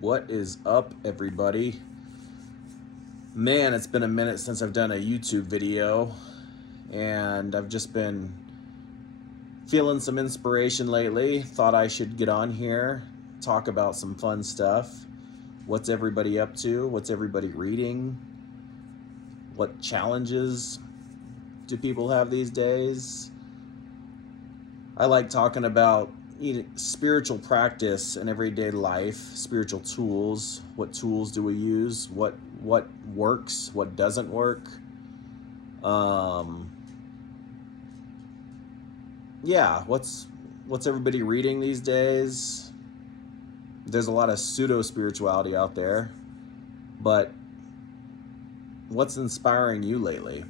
What is up, everybody? Man, it's been a minute since I've done a YouTube video, and I've just been feeling some inspiration lately. Thought I should get on here, talk about some fun stuff. What's everybody up to? What's everybody reading? What challenges do people have these days? I like talking about spiritual practice in everyday life, spiritual tools. What tools do we use? What works? What doesn't work? Yeah, what's everybody reading these days? There's a lot of pseudo spirituality out there, but what's inspiring you lately?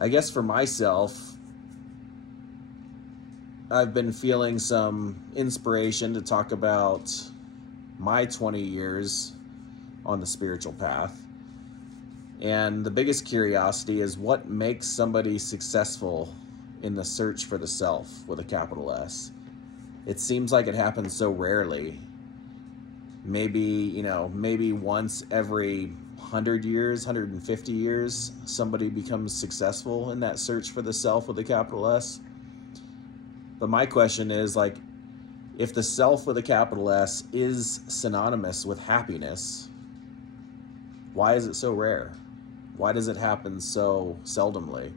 I guess for myself, I've been feeling some inspiration to talk about my 20 years on the spiritual path. And the biggest curiosity is what makes somebody successful in the search for the self with a capital S. It seems like it happens so rarely. Maybe once every 100 years, 150 years, somebody becomes successful in that search for the self with a capital S. But my question is, if the self with a capital S is synonymous with happiness, why is it so rare? Why does it happen so seldomly?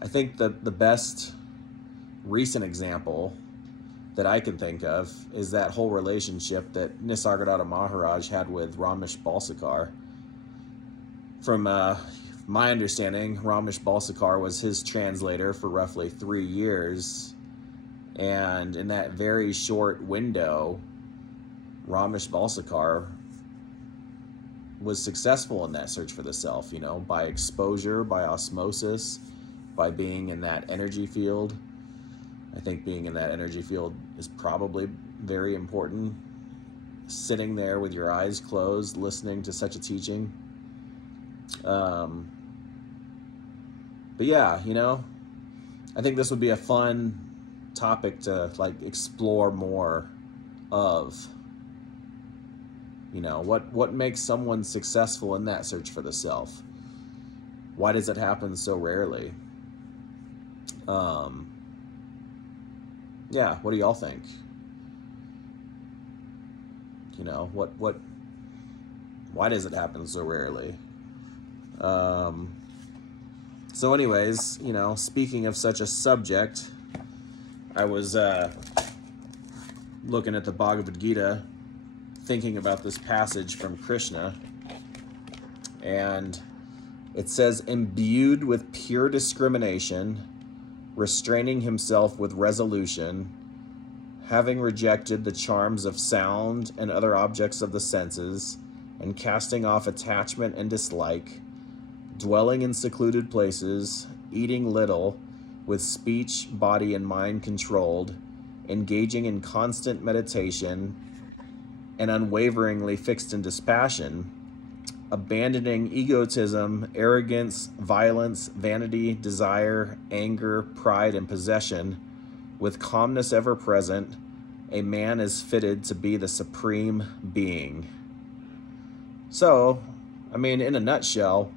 I think that the best recent example that I can think of is that whole relationship that Nisargadatta Maharaj had with Ramesh Balsekar. From my understanding, Ramesh Balsekar was his translator for roughly 3 years. And in that very short window, Ramesh Balsekar was successful in that search for the self, by exposure, by osmosis, by being in that energy field. I think being in that energy field is probably very important. Sitting there with your eyes closed, listening to such a teaching. But yeah, I think this would be a fun topic to explore more of. What makes someone successful in that search for the self? Why does it happen so rarely? Yeah, what do y'all think? Why does it happen so rarely? So anyways, speaking of such a subject, I was looking at the Bhagavad Gita, thinking about this passage from Krishna, and it says, imbued with pure discrimination, restraining himself with resolution, having rejected the charms of sound and other objects of the senses, and casting off attachment and dislike, dwelling in secluded places, eating little, with speech, body, and mind controlled, engaging in constant meditation, and unwaveringly fixed in dispassion, abandoning egotism, arrogance, violence, vanity, desire, anger, pride, and possession, with calmness ever present, a man is fitted to be the supreme being. So, in a nutshell,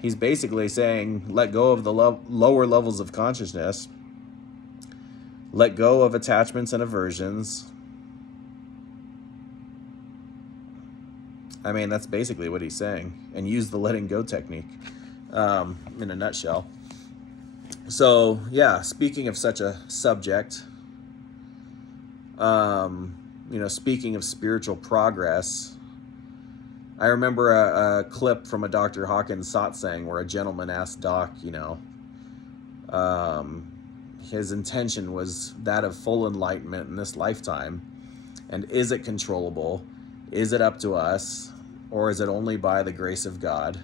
he's basically saying, let go of the lower levels of consciousness, let go of attachments and aversions. That's basically what he's saying, and use the letting go technique, in a nutshell. So, yeah, speaking of such a subject, speaking of spiritual progress, I remember a clip from a Dr. Hawkins satsang where a gentleman asked Doc, his intention was that of full enlightenment in this lifetime, and is it controllable? Is it up to us, or is it only by the grace of God?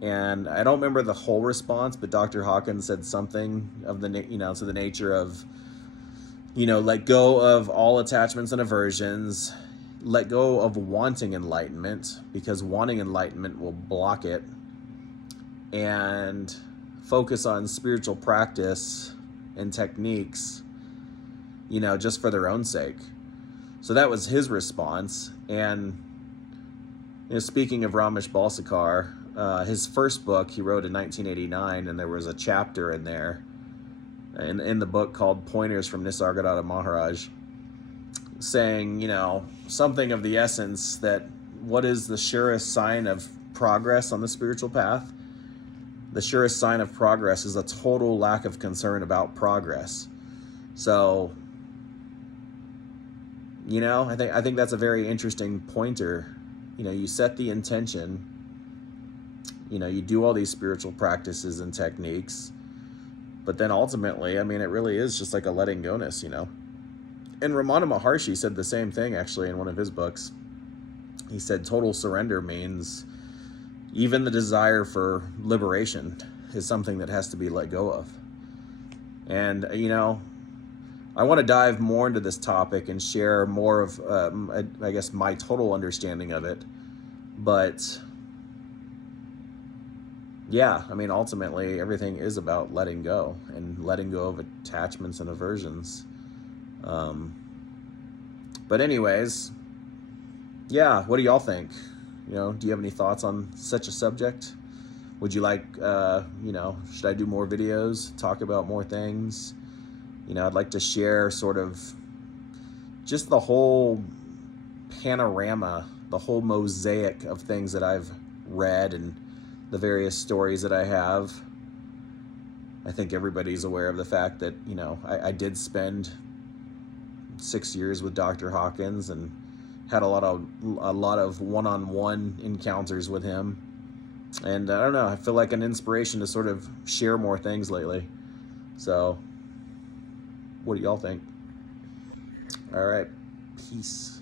And I don't remember the whole response, but Dr. Hawkins said something of to the nature of, let go of all attachments and aversions, let go of wanting enlightenment, because wanting enlightenment will block it, and focus on spiritual practice and techniques, just for their own sake. So that was his response. And speaking of Ramesh Balsekar, his first book he wrote in 1989, and there was a chapter in there, in the book, called Pointers from Nisargadatta Maharaj, saying, something of the essence that what is the surest sign of progress on the spiritual path? The surest sign of progress is a total lack of concern about progress. So, I think that's a very interesting pointer. You set the intention, you do all these spiritual practices and techniques, but then ultimately, it really is just like a letting go-ness, And Ramana Maharshi said the same thing, actually, in one of his books. He said total surrender means even the desire for liberation is something that has to be let go of. And, I want to dive more into this topic and share more of, my total understanding of it. But, yeah, ultimately, everything is about letting go and letting go of attachments and aversions. But anyways, yeah, what do y'all think? Do you have any thoughts on such a subject? Would you like, should I do more videos, talk about more things? I'd like to share sort of just the whole panorama, the whole mosaic of things that I've read and the various stories that I have. I think everybody's aware of the fact that, I did spend 6 years with Dr. Hawkins and had a lot of one-on-one encounters with him. And I don't know, I feel like an inspiration to sort of share more things lately. So, what do y'all think? All right, peace.